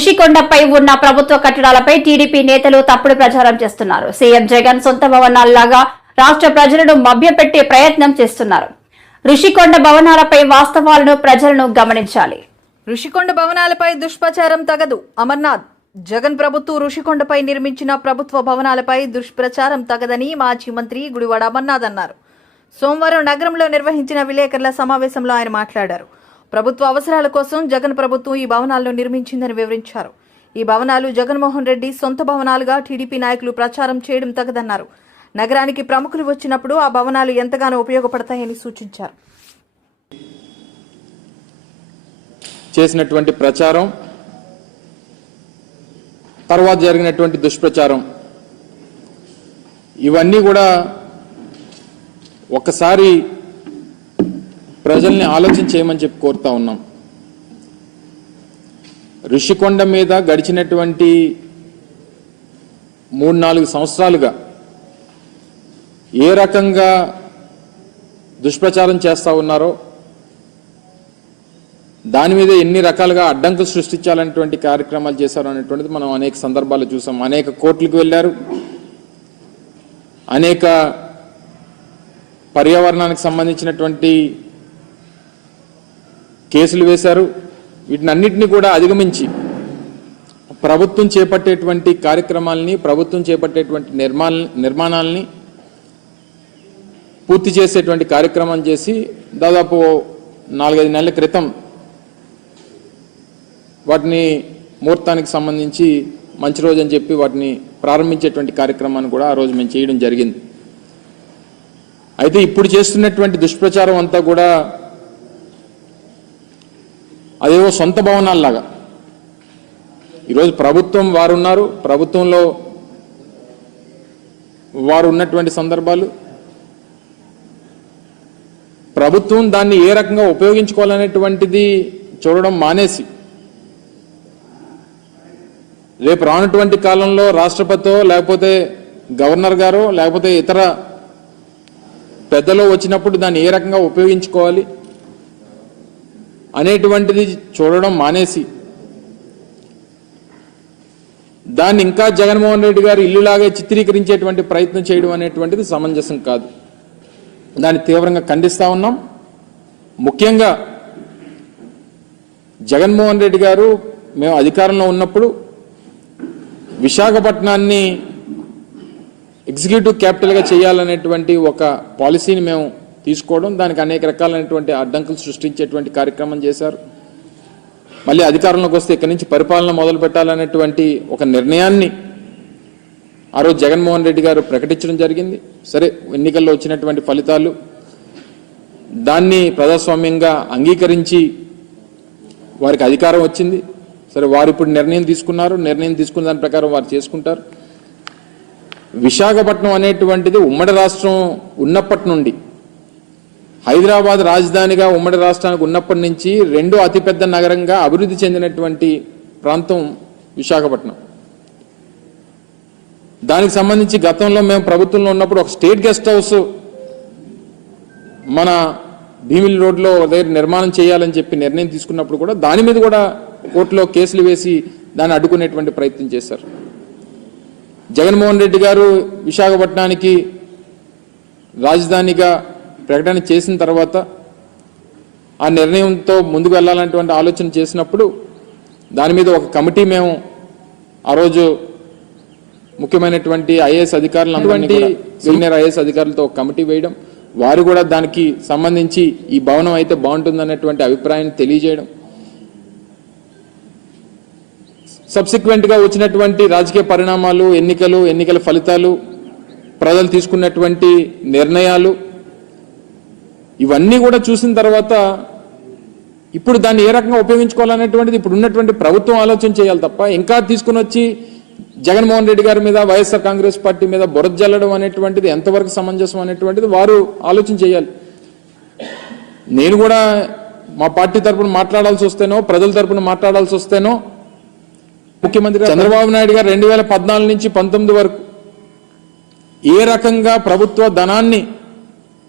ఋషికొండపై ఉన్న ప్రభుత్వ కట్టడాలపై టీడీపీ నేతలు తప్పుడు ప్రచారం చేస్తున్నారు. సీఎం జగన్ సొంత భవనాల్లాగా రాష్ట్ర ప్రజలను మభ్యపెట్టే ప్రయత్నం చేస్తున్నారు. ఋషికొండ భవనాలపై వాస్తవాలను ప్రజలను గమనించాలి. ఋషికొండ భవనాలపై దుష్ప్రచారం తగదు. అమర్నాథ్ జగన్ ప్రభుత్వం ఋషికొండపై నిర్మించిన ప్రభుత్వ భవనాలపై దుష్ప్రచారం తగదని మాజీ మంత్రి గుడివాడ అమర్నాథ్ అన్నారు. సోమవారం నగరంలో నిర్వహించిన విలేకరుల సమావేశంలో ఆయన మాట్లాడారు. ప్రభుత్వ అవసరాల కోసం జగన్ ప్రభుత్వం ఈ భవనాలను నిర్మించిందని వివరించారు. ఈ భవనాలు జగన్మోహన్ రెడ్డి సొంత భవనాలుగా టీడీపీ నాయకులు ప్రచారం చేయడం తగదన్నారు. నగరానికి ప్రముఖులు వచ్చినప్పుడు ఆ భవనాలు ఎంతగానో ఉపయోగపడతాయని సూచించారు. చేసినటువంటి ప్రచారం తర్వాత జరిగినటువంటి దుష్ప్రచారం ఇవన్నీ కూడా ఒక్కసారి ప్రజల్ని ఆలోచన చేయమని చెప్పి కోరుతా ఉన్నాం. ఋషికొండ మీద గడిచినటువంటి 3-4 సంవత్సరాలుగా ఏ రకంగా దుష్ప్రచారం చేస్తూ ఉన్నారో, దాని మీద ఎన్ని రకాలుగా అడ్డంకులు సృష్టించాలనేటువంటి కార్యక్రమాలు చేశారు అనేటువంటిది మనం అనేక సందర్భాలు చూసాం. అనేక కోర్టులకు వెళ్ళారు, అనేక పర్యావరణానికి సంబంధించినటువంటి కేసులు వేశారు. వీటినన్నిటినీ కూడా అధిగమించి ప్రభుత్వం చేపట్టేటువంటి కార్యక్రమాలని, ప్రభుత్వం చేపట్టేటువంటి నిర్మాణాలని పూర్తి చేసేటువంటి కార్యక్రమం చేసి దాదాపు 4-5 నెలల క్రితం వాటిని ముహూర్తానికి సంబంధించి మంచి రోజు అని చెప్పి వాటిని ప్రారంభించేటువంటి కార్యక్రమాన్ని కూడా ఆ రోజు మేము చేయడం జరిగింది. అయితే ఇప్పుడు చేస్తున్నటువంటి దుష్ప్రచారం అంతా కూడా అదేవో సొంత భవనాల్లాగా. ఈరోజు ప్రభుత్వం వారు ఉన్నారు, ప్రభుత్వంలో వారు ఉన్నటువంటి సందర్భాలు, ప్రభుత్వం దాన్ని ఏ రకంగా ఉపయోగించుకోవాలనేటువంటిది చూడడం మానేసి రేపు రానటువంటి కాలంలో రాష్ట్రపతితో లేకపోతే గవర్నర్ గారో లేకపోతే ఇతర పెద్దలో వచ్చినప్పుడు దాన్ని ఏ రకంగా ఉపయోగించుకోవాలి అనేటువంటిది చూడడం మానేసి దాన్ని ఇంకా జగన్మోహన్ రెడ్డి గారు ఇల్లులాగే చిత్రీకరించేటువంటి ప్రయత్నం చేయడం అనేటువంటిది సమంజసం కాదు. దాన్ని తీవ్రంగా ఖండిస్తా ఉన్నాం. ముఖ్యంగా జగన్మోహన్ రెడ్డి గారు మేము అధికారంలో ఉన్నప్పుడు విశాఖపట్నాన్ని ఎగ్జిక్యూటివ్ క్యాపిటల్గా చేయాలనేటువంటి ఒక పాలసీని మేము తీసుకోవడం, దానికి అనేక రకాలైనటువంటి అడ్డంకులు సృష్టించేటువంటి కార్యక్రమం చేశారు. మళ్ళీ అధికారంలోకి వస్తే ఇక్కడి నుంచి పరిపాలన మొదలు పెట్టాలనేటువంటి ఒక నిర్ణయాన్ని ఆ రోజు జగన్మోహన్ రెడ్డి గారు ప్రకటించడం జరిగింది. సరే, ఎన్నికల్లో వచ్చినటువంటి ఫలితాలు దాన్ని ప్రజాస్వామ్యంగా అంగీకరించి వారికి అధికారం వచ్చింది. సరే, వారు ఇప్పుడు నిర్ణయం తీసుకున్నారు, నిర్ణయం తీసుకున్న దాని ప్రకారం వారు చేసుకుంటారు. విశాఖపట్నం అనేటువంటిది ఉమ్మడి రాష్ట్రం ఉన్నప్పటి నుండి, హైదరాబాద్ రాజధానిగా ఉమ్మడి రాష్ట్రానికి ఉన్నప్పటి నుంచి రెండో అతిపెద్ద నగరంగా అభివృద్ధి చెందినటువంటి ప్రాంతం విశాఖపట్నం. దానికి సంబంధించి గతంలో మేము ప్రభుత్వంలో ఉన్నప్పుడు ఒక స్టేట్ గెస్ట్ హౌస్ మన భీమిలి రోడ్లో దగ్గర నిర్మాణం చేయాలని చెప్పి నిర్ణయం తీసుకున్నప్పుడు కూడా దాని మీద కూడా కోర్టులో కేసులు వేసి దాన్ని అడ్డుకునేటువంటి ప్రయత్నం చేశారు. జగన్మోహన్ రెడ్డి గారు విశాఖపట్నానికి రాజధానిగా ప్రకటన చేసిన తర్వాత ఆ నిర్ణయంతో ముందుకు వెళ్ళాలనేటువంటి ఆలోచన చేసినప్పుడు దాని మీద ఒక కమిటీ మేము ఆ రోజు ముఖ్యమైనటువంటి ఐఏఎస్ అధికారులందరినీ, సీనియర్ ఐఏఎస్ అధికారులతో ఒక కమిటీ వేయడం, వారు కూడా దానికి సంబంధించి ఈ భవనం అయితే బాగుంటుందనేటువంటి అభిప్రాయాన్ని తెలియజేయడం, సబ్సిక్వెంట్గా వచ్చినటువంటి రాజకీయ పరిణామాలు, ఎన్నికల ఫలితాలు, ప్రజలు తీసుకున్నటువంటి నిర్ణయాలు ఇవన్నీ కూడా చూసిన తర్వాత ఇప్పుడు దాన్ని ఏ రకంగా ఉపయోగించుకోవాలనేటువంటిది ఇప్పుడు ఉన్నటువంటి ప్రభుత్వం ఆలోచన చేయాలి తప్ప ఇంకా తీసుకుని వచ్చి జగన్మోహన్ రెడ్డి గారి మీద, వైఎస్ఆర్ కాంగ్రెస్ పార్టీ మీద బురద జల్లడం అనేటువంటిది ఎంతవరకు సమంజసం అనేటువంటిది వారు ఆలోచన చేయాలి. నేను కూడా మా పార్టీ తరఫున మాట్లాడాల్సి వస్తేనో, ప్రజల తరఫున మాట్లాడాల్సి వస్తేనో, ముఖ్యమంత్రి చంద్రబాబు నాయుడు గారు 2014 నుంచి 19 వరకు ఏ రకంగా ప్రభుత్వ ధనాన్ని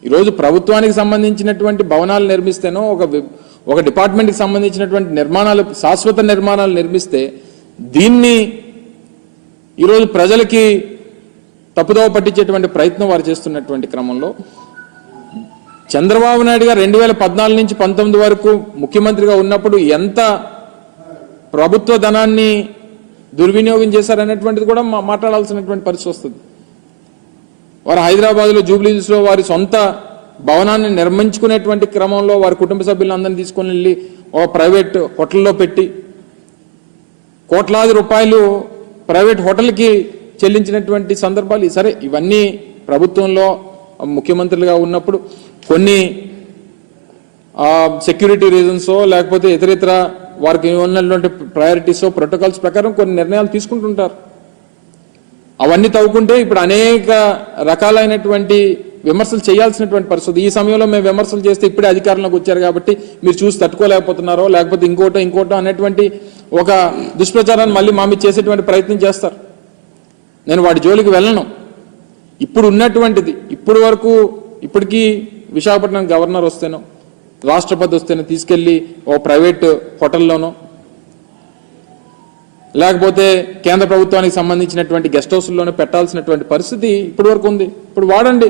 ఈరోజు ప్రభుత్వానికి సంబంధించినటువంటి భవనాలు నిర్మిస్తేనో, ఒక డిపార్ట్మెంట్కి సంబంధించినటువంటి నిర్మాణాలు, శాశ్వత నిర్మాణాలు నిర్మిస్తే దీన్ని ఈరోజు ప్రజలకి తప్పుదోవ పట్టించేటువంటి ప్రయత్నం వారు చేస్తున్నటువంటి క్రమంలో చంద్రబాబు నాయుడు గారు 2014 నుంచి 19 వరకు ముఖ్యమంత్రిగా ఉన్నప్పుడు ఎంత ప్రభుత్వ ధనాన్ని దుర్వినియోగం చేశారనేటువంటిది కూడా మాట్లాడాల్సినటువంటి పరిస్థితి వస్తుంది. వారు హైదరాబాద్లో జూబ్లీహిల్స్లో వారి సొంత భవనాన్ని నిర్మించుకునేటువంటి క్రమంలో వారి కుటుంబ సభ్యులందరినీ తీసుకొని వెళ్ళి ఒక ప్రైవేట్ హోటల్లో పెట్టి కోట్లాది రూపాయలు ప్రైవేట్ హోటల్కి చెల్లించినటువంటి సందర్భాలు. సరే, ఇవన్నీ ప్రభుత్వంలో ముఖ్యమంత్రులుగా ఉన్నప్పుడు కొన్ని సెక్యూరిటీ రీజన్సో లేకపోతే ఇతరితర వారికి ఉన్నటువంటి ప్రయారిటీసో ప్రోటోకాల్స్ ప్రకారం కొన్ని నిర్ణయాలు తీసుకుంటుంటారు. అవన్నీ తవ్వుకుంటే ఇప్పుడు అనేక రకాలైనటువంటి విమర్శలు చేయాల్సినటువంటి పరిస్థితి. ఈ సమయంలో మేము విమర్శలు చేస్తే ఇప్పుడే అధికారంలోకి వచ్చారు కాబట్టి మీరు చూసి తట్టుకోలేకపోతున్నారో లేకపోతే ఇంకోటో అనేటువంటి ఒక దుష్ప్రచారాన్ని మళ్ళీ మా మీద చేసేటువంటి ప్రయత్నం చేస్తారు. నేను వాటి జోలికి వెళ్ళను. ఇప్పుడు ఉన్నటువంటిది ఇప్పటికీ విశాఖపట్నం గవర్నర్ వస్తేనో రాష్ట్రపతి వస్తేనో తీసుకెళ్లి ఓ ప్రైవేట్ హోటల్లోనో లేకపోతే కేంద్ర ప్రభుత్వానికి సంబంధించినటువంటి గెస్ట్ హౌస్లోనే పెట్టాల్సినటువంటి పరిస్థితి ఇప్పటి వరకు ఉంది. ఇప్పుడు వాడండి.